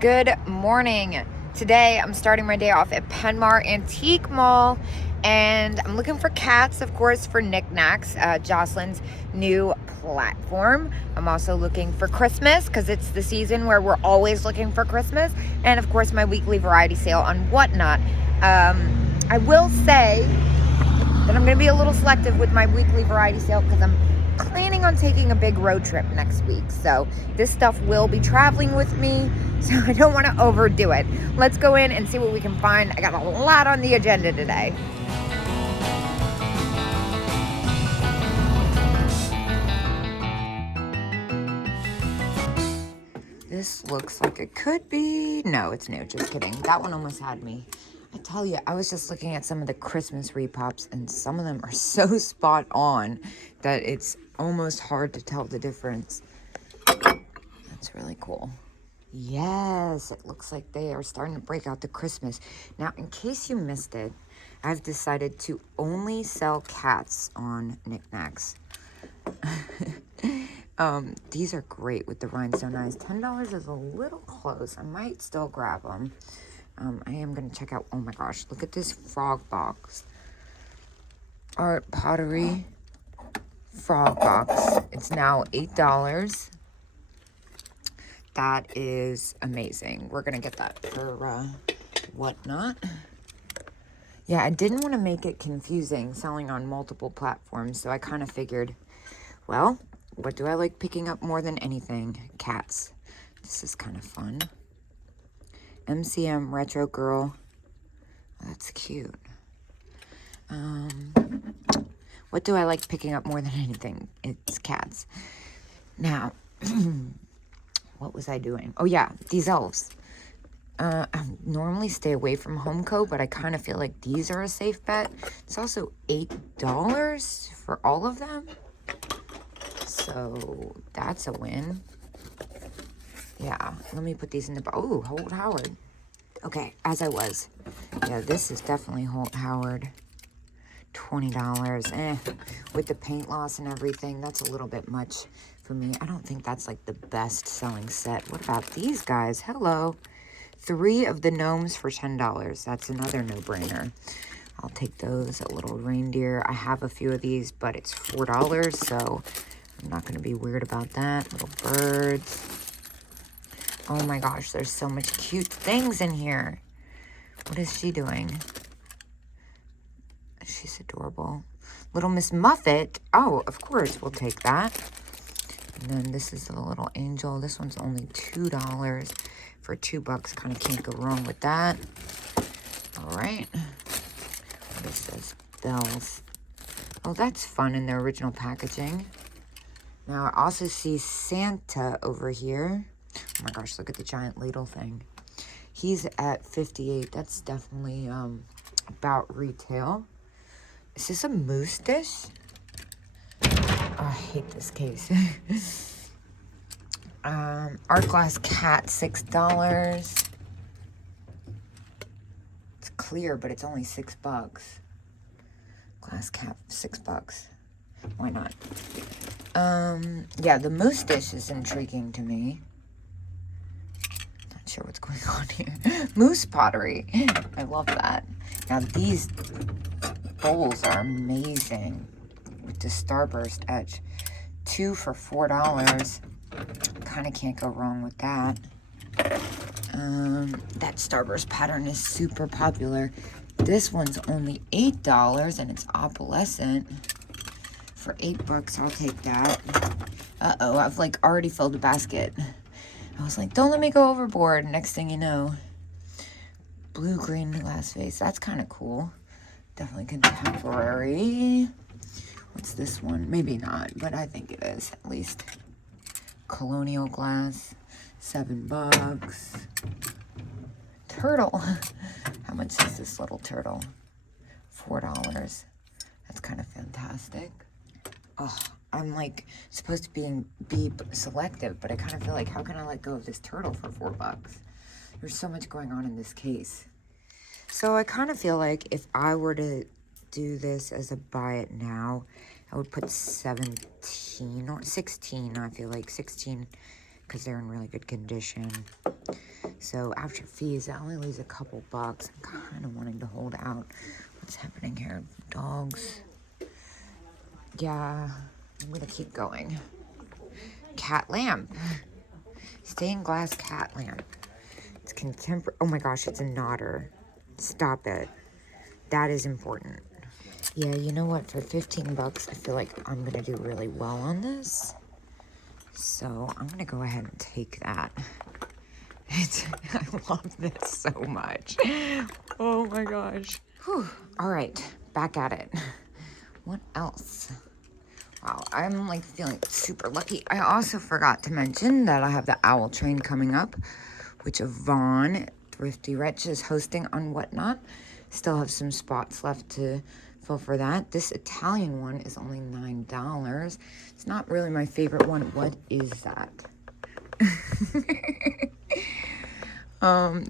Good morning. Today I'm starting my day off at Penmar Antique Mall, and I'm looking for cats, of course, for NIKNAX, Jocelyn's new platform. I'm also looking for Christmas because it's the season where we're always looking for Christmas, and of course my weekly variety sale on Whatnot. I will say that I'm going to be a little selective with my weekly variety sale because I'm planning on taking a big road trip next week. So this stuff will be traveling with me, so I don't want to overdo it. Let's go in and see what we can find. I got a lot on the agenda today. This looks like it could be... No, it's new. Just kidding. That one almost had me. I tell you, I was just looking at some of the Christmas repops, and some of them are so spot on that it's almost hard to tell the difference. That's really cool. Yes, it looks like they are starting to break out the Christmas. Now, in case you missed it, I've decided to only sell cats on NIKNAX. These are great with the rhinestone eyes. $10 is a little close. I might still grab them. I am going to check out... Oh my gosh, look at this frog box. Art Pottery frog box. It's now $8. That is amazing. We're going to get that for Whatnot. Yeah, I didn't want to make it confusing selling on multiple platforms, so I kind of figured, well, what do I like picking up more than anything? Cats. This is kind of fun. MCM Retro Girl. Oh, that's cute. What do I like picking up more than anything? It's cats. Now, what was I doing? Oh yeah, these elves. I normally stay away from Homeco, but I kind of feel like these are a safe bet. It's also $8 for all of them. So that's a win. Yeah, let me put these in the... Oh, Holt Howard. Okay, as I was. Yeah, this is definitely Holt Howard. $20. With the paint loss and everything, that's a little bit much for me. I don't think that's like the best selling set. What about these guys? Hello. 3 of the gnomes for $10. That's another no-brainer. I'll take those. A little reindeer. I have a few of these, but it's $4, so I'm not going to be weird about that. Little birds. Oh my gosh, there's so much cute things in here. What is she doing? She's adorable. Little Miss Muffet. Oh, of course, we'll take that. And then this is the little angel. This one's only $2 for $2. Kind of can't go wrong with that. All right. What is this? Bells. Oh, that's fun in their original packaging. Now, I also see Santa over here. Oh my gosh, look at the giant ladle thing. He's at $58. That's definitely about retail. Is this a moose dish? Oh, I hate this case. Art glass cat, $6. It's clear, but it's only $6. Glass cat, $6. Why not? Yeah, the moose dish is intriguing to me. Not sure what's going on here. Moose pottery. I love that. Now, these bowls are amazing with the starburst edge. 2 for $4. Kind of can't go wrong with that. That starburst pattern is super popular. This one's only $8 and it's opalescent. For $8, I'll take that. Uh-oh, I've like already filled the basket. I was like, don't let me go overboard. Next thing you know, blue-green glass vase. That's kind of cool. Definitely contemporary. What's this one? Maybe not, but I think it is, at least. Colonial glass, $7. Turtle. How much is this little turtle? $4. That's kind of fantastic. Oh, I'm like supposed to be selective, but I kind of feel like, how can I let go of this turtle for $4? There's so much going on in this case. So I kind of feel like if I were to do this as a buy it now, I would put 17 or 16. I feel like 16 because they're in really good condition. So after fees, that only leaves a couple bucks. I'm kind of wanting to hold out. What's happening here? Dogs. Yeah, I'm gonna keep going. Cat lamp. Stained glass cat lamp. It's contemporary. Oh my gosh, it's a nodder. Stop it. That is important. Yeah, you know what? For 15 bucks, I feel like I'm gonna do really well on this. So I'm gonna go ahead and take that. I love this so much. Oh my gosh. Whew. All right, back at it. What else? Wow, I'm like feeling super lucky. I also forgot to mention that I have the owl train coming up, which Yvonne, Thrifty Rich, is hosting on Whatnot. Still have some spots left to fill for that. This Italian one is only $9. It's not really my favorite one. What is that?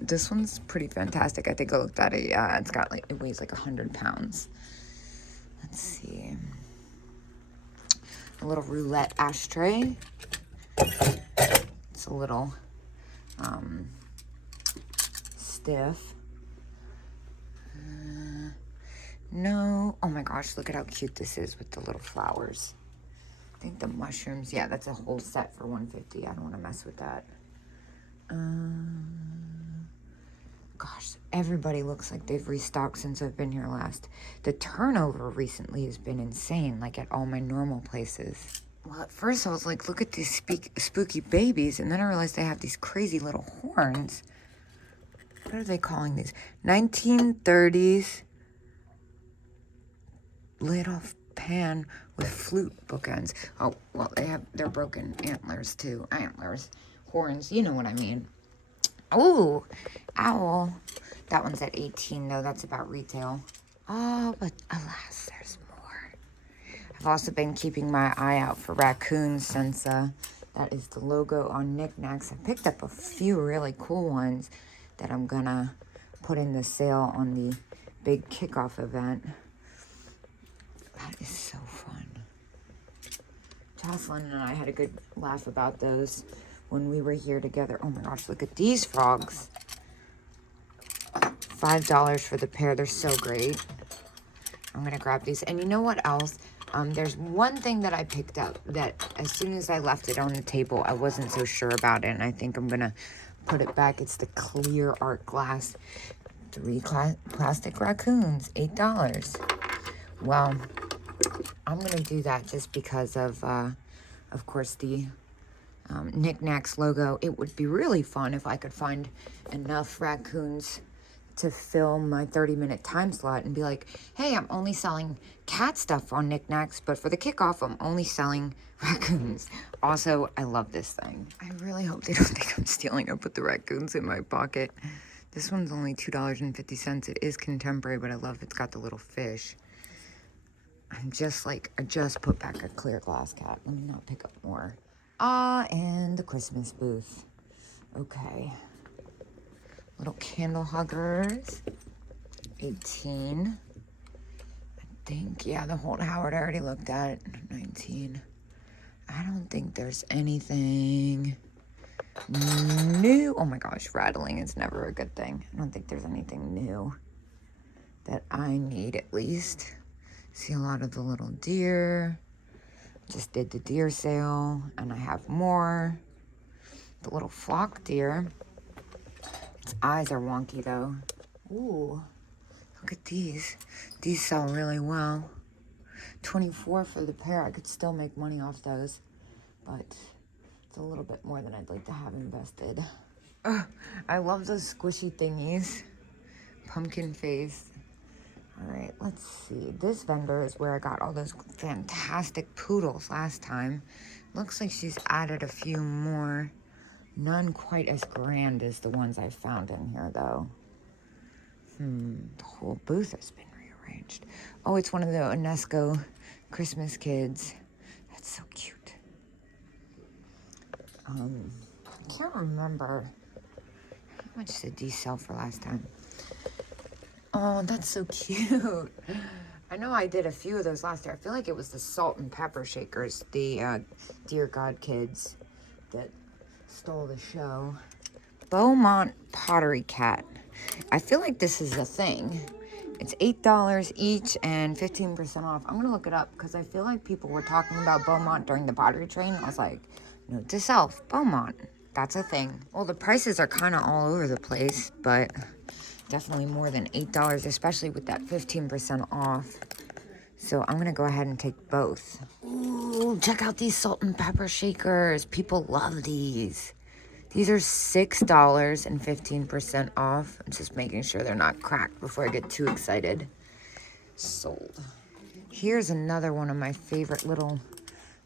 This one's pretty fantastic. I think I looked at it. Yeah, it's got like, it weighs like 100 pounds. Let's see. A little roulette ashtray. It's a little stiff. No. Oh my gosh, look at how cute this is with the little flowers. I think the mushrooms, yeah, that's a whole set for $150. I don't want to mess with that. Gosh, everybody looks like they've restocked since I've been here last. The turnover recently has been insane, like at all my normal places. Well, at first I was like, look at these spooky babies, and then I realized they have these crazy little horns. What are they calling these? 1930s lit off pan with flute bookends. Oh, well, they're broken antlers too. Horns, you know what I mean. Oh, owl. That one's at 18 though. That's about retail. Oh, but alas, there's more. I've also been keeping my eye out for raccoons since that is the logo on NIKNAX. I picked up a few really cool ones that I'm gonna put in the sale on the big kickoff event. That is so fun. Jocelyn and I had a good laugh about those when we were here together. Oh my gosh, look at these frogs. $5 for the pair. They're so great. I'm gonna grab these. And you know what else? There's one thing that I picked up that as soon as I left it on the table, I wasn't so sure about it, and I think I'm gonna put it back. It's the clear art glass. 3 plastic raccoons, $8. Well, I'm gonna do that just because of course, the NIKNAX logo. It would be really fun if I could find enough raccoons to fill my 30-minute time slot and be like, hey, I'm only selling cat stuff on NIKNAX, but for the kickoff, I'm only selling raccoons. Also, I love this thing. I really hope they don't think I'm stealing it. Put the raccoons in my pocket. This one's only $2.50. It is contemporary, but I love it's got the little fish. I just put back a clear glass cat. Let me not pick up more. And the Christmas booth. Okay. Little candle huggers. 18. I think, yeah, the Holt Howard I already looked at. 19. I don't think there's anything new. Oh my gosh, rattling is never a good thing. I don't think there's anything new that I need, at least. See a lot of the little deer. Just did the deer sale, and I have more. The little flock deer. Its eyes are wonky though. Ooh, look at these. These sell really well. 24 for the pair. I could still make money off those, but it's a little bit more than I'd like to have invested. I love those squishy thingies. Pumpkin face. All right, let's see. This vendor is where I got all those fantastic poodles last time. Looks like she's added a few more. None quite as grand as the ones I found in here, though. The whole booth has been rearranged. Oh, it's one of the UNESCO Christmas kids. That's so cute. I can't remember. How much did these sell for last time? Oh, that's so cute. I know I did a few of those last year. I feel like it was the salt and pepper shakers, the Dear God kids that stole the show. Beaumont Pottery Cat. I feel like this is a thing. It's $8 each and 15% off. I'm gonna look it up because I feel like people were talking about Beaumont during the pottery train. I was like, note to self, Beaumont. That's a thing. Well, the prices are kind of all over the place, but definitely more than $8, especially with that 15% off. So I'm gonna go ahead and take both. Ooh, check out these salt and pepper shakers. People love these. These are $6 and 15% off. I'm just making sure they're not cracked before I get too excited. Sold. Here's another one of my favorite little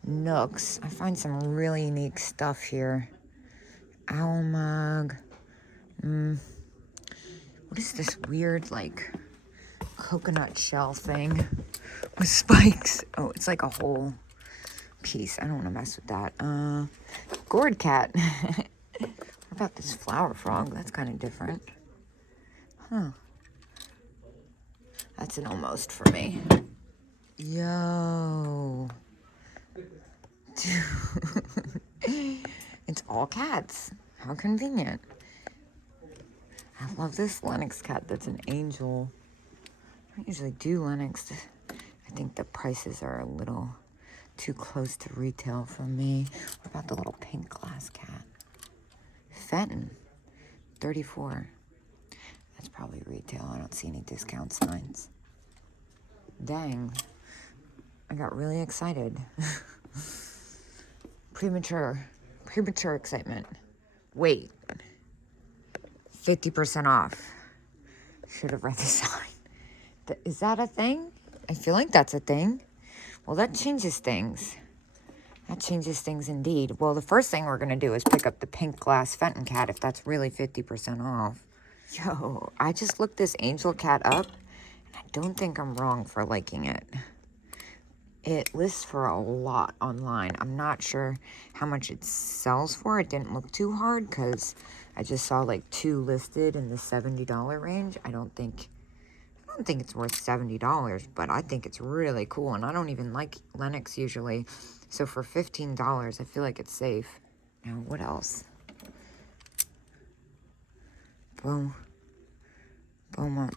nooks. I find some really unique stuff here. Owl mug. What is this weird, like, coconut shell thing with spikes? Oh, it's like a whole piece. I don't want to mess with that. Gourd cat. What about this flower frog? That's kind of different. Huh. That's an almost for me. Yo. It's all cats. How convenient. I love this Lennox cat that's an angel. I don't usually do Lennox. I think the prices are a little too close to retail for me. What about the little pink glass cat? Fenton, $34. That's probably retail. I don't see any discount signs. Dang. I got really excited. Premature excitement. Wait. 50% off. Should have read the sign. Is that a thing? I feel like that's a thing. Well, that changes things. That changes things indeed. Well, the first thing we're going to do is pick up the pink glass Fenton cat if that's really 50% off. Yo, I just looked this angel cat up, and I don't think I'm wrong for liking it. It lists for a lot online. I'm not sure how much it sells for. It didn't look too hard because I just saw like 2 listed in the $70 range. I don't think it's worth $70, but I think it's really cool. And I don't even like Lennox usually. So for $15, I feel like it's safe. Now, what else? Beaumont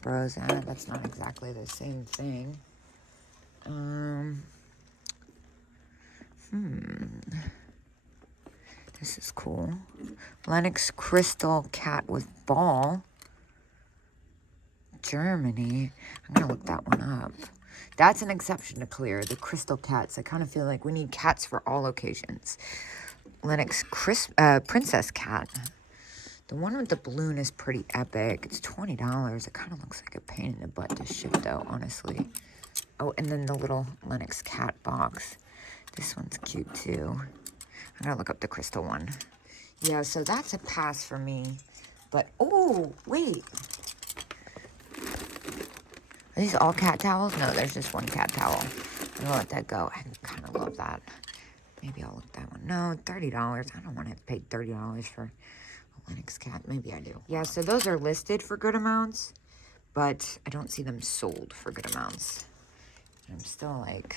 Bros. That's not exactly the same thing. This is cool. Lennox Crystal Cat with Ball. Germany. I'm going to look that one up. That's an exception to clear. The crystal cats. I kind of feel like we need cats for all occasions. Lennox Princess Cat. The one with the balloon is pretty epic. It's $20. It kind of looks like a pain in the butt to ship, though, honestly. Oh, and then the little Lennox cat box. This one's cute, too. I gotta look up the crystal one. Yeah, so that's a pass for me. But, oh, wait. Are these all cat towels? No, there's just one cat towel. I'm gonna let that go. I kind of love that. Maybe I'll look at that one. No, $30. I don't want to pay $30 for a Lennox cat. Maybe I do. Yeah, so those are listed for good amounts, but I don't see them sold for good amounts. I'm still like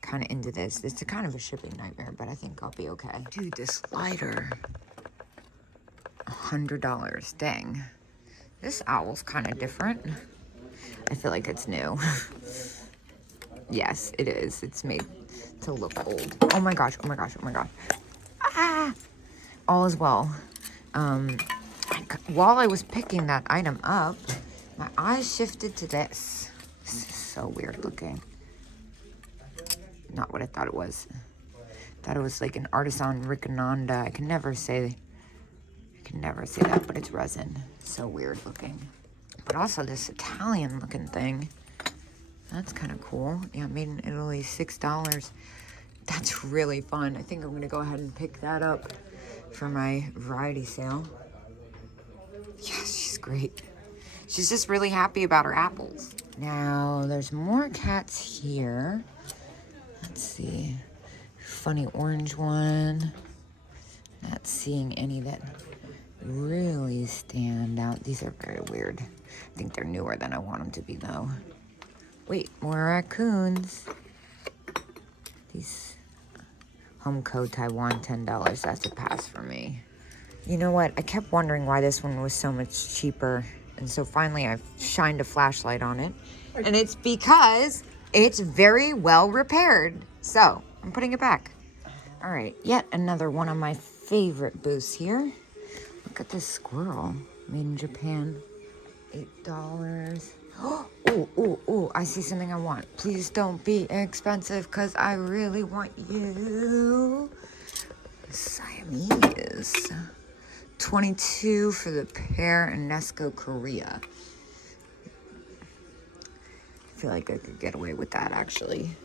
kind of into this. It's a kind of a shipping nightmare, but I think I'll be okay. Dude, this lighter, $100. Dang. This owl's kind of different. I feel like it's new. Yes, it is. It's made to look old. Oh my gosh, oh my gosh, oh my gosh. Ah! All is well. While I was picking that item up, my eyes shifted to this. This is so weird looking. Not what I thought it was. I thought it was like an artisan riconanda. I can never say that, but it's resin. So weird looking. But also this Italian looking thing. That's kind of cool. Yeah, made in Italy, $6. That's really fun. I think I'm going to go ahead and pick that up for my variety sale. Yes, she's great. She's just really happy about her apples. Now, there's more cats here. Let's see. Funny orange one. Not seeing any that really stand out. These are very weird. I think they're newer than I want them to be, though. Wait, more raccoons. These. Home Code Taiwan, $10. That's a pass for me. You know what? I kept wondering why this one was so much cheaper. And so finally I shined a flashlight on it. And it's because it's very well repaired. So I'm putting it back. All right, yet another one of my favorite booths here. Look at this squirrel, made in Japan. $8. Oh, I see something I want. Please don't be expensive because I really want you. Siamese. 22 for the pair in Nesco, Korea. I feel like I could get away with that, actually.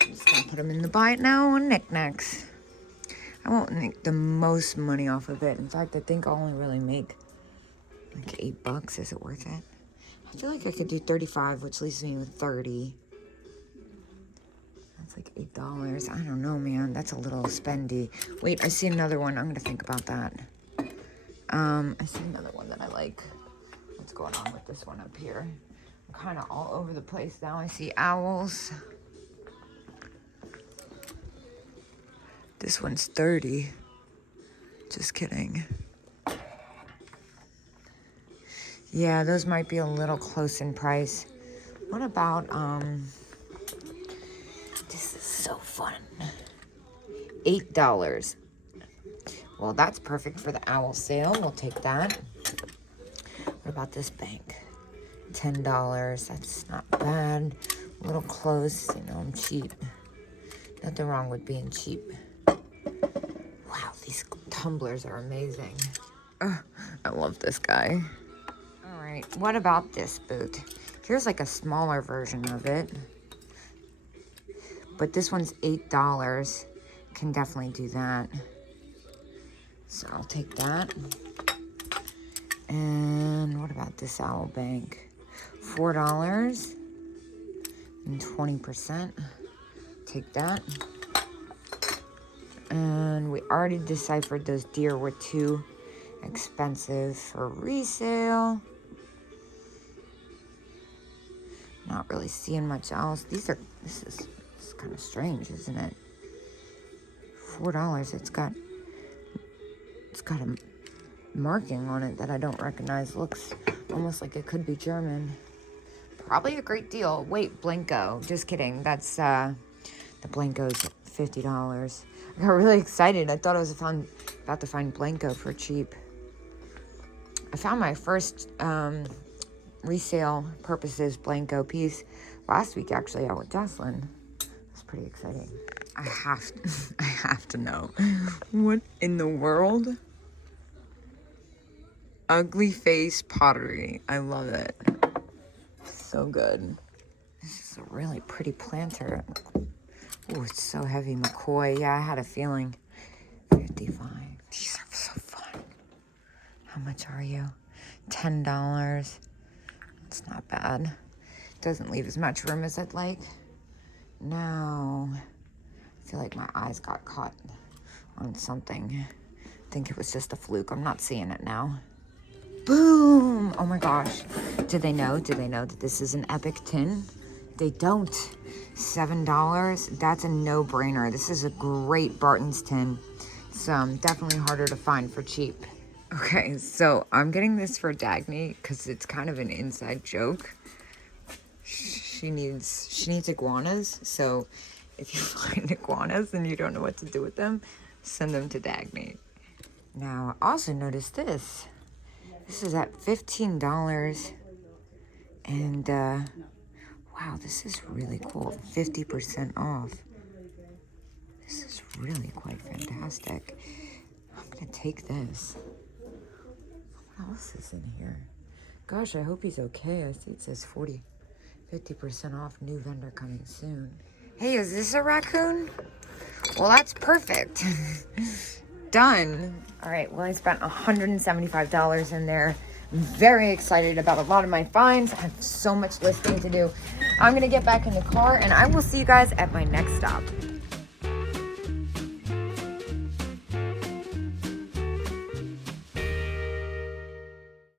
I'm just gonna put them in the buy it now on NIKNAX. I won't make the most money off of it. In fact, I think I'll only really make like $8. Is it worth it? I feel like I could do 35, which leaves me with 30. That's like $8. I don't know, man. That's a little spendy. Wait, I see another one. I'm gonna think about that. I see another one that I like. What's going on with this one up here? I'm kind of all over the place now. I see owls. This one's 30. Just kidding. Yeah, those might be a little close in price. What about, this is so fun. $8. Well, that's perfect for the owl sale. We'll take that. What about this bank? $10. That's not bad. A little close. You know, I'm cheap. Nothing wrong with being cheap. Wow, these tumblers are amazing. I love this guy. All right, what about this boot? Here's like a smaller version of it. But this one's $8. Can definitely do that. So I'll take that. And what about this owl bank? $4 and 20%. Take that. And we already deciphered those deer were too expensive for resale. Not really seeing much else. This is kind of strange, isn't it? $4. It's got a marking on it that I don't recognize. Looks almost like it could be German. Probably a great deal. Wait, Blanco. Just kidding. That's the Blanco's $50. I got really excited. I thought I was about to find Blanco for cheap. I found my first resale purposes Blanco piece last week, actually, out with Jocelyn. It's pretty exciting. I have to know. What in the world? Ugly face pottery. I love it. So good. This is a really pretty planter. Oh, it's so heavy. McCoy. Yeah, I had a feeling. 55. These are so fun. How much are you? $10. It's not bad. Doesn't leave as much room as I'd like. No. I feel like my eyes got caught on something. I think it was just a fluke. I'm not seeing it now. Boom! Oh my gosh. Did they know? Did they know that this is an epic tin? They don't. $7. That's a no-brainer. This is a great Barton's tin. It's definitely harder to find for cheap. Okay, so I'm getting this for Dagny because it's kind of an inside joke. She needs iguanas. So if you find iguanas and you don't know what to do with them, send them to Dagny. Now, I also noticed this. This is at $15. And, wow, this is really cool. 50% off. This is really quite fantastic. I'm going to take this. What else is in here? Gosh, I hope he's okay. I see it says 50% off, new vendor coming soon. Hey, is this a raccoon? Well, that's perfect. Done. All right, well, I spent $175 in there. I'm very excited about a lot of my finds. I have so much listing to do. I'm gonna get back in the car and I will see you guys at my next stop.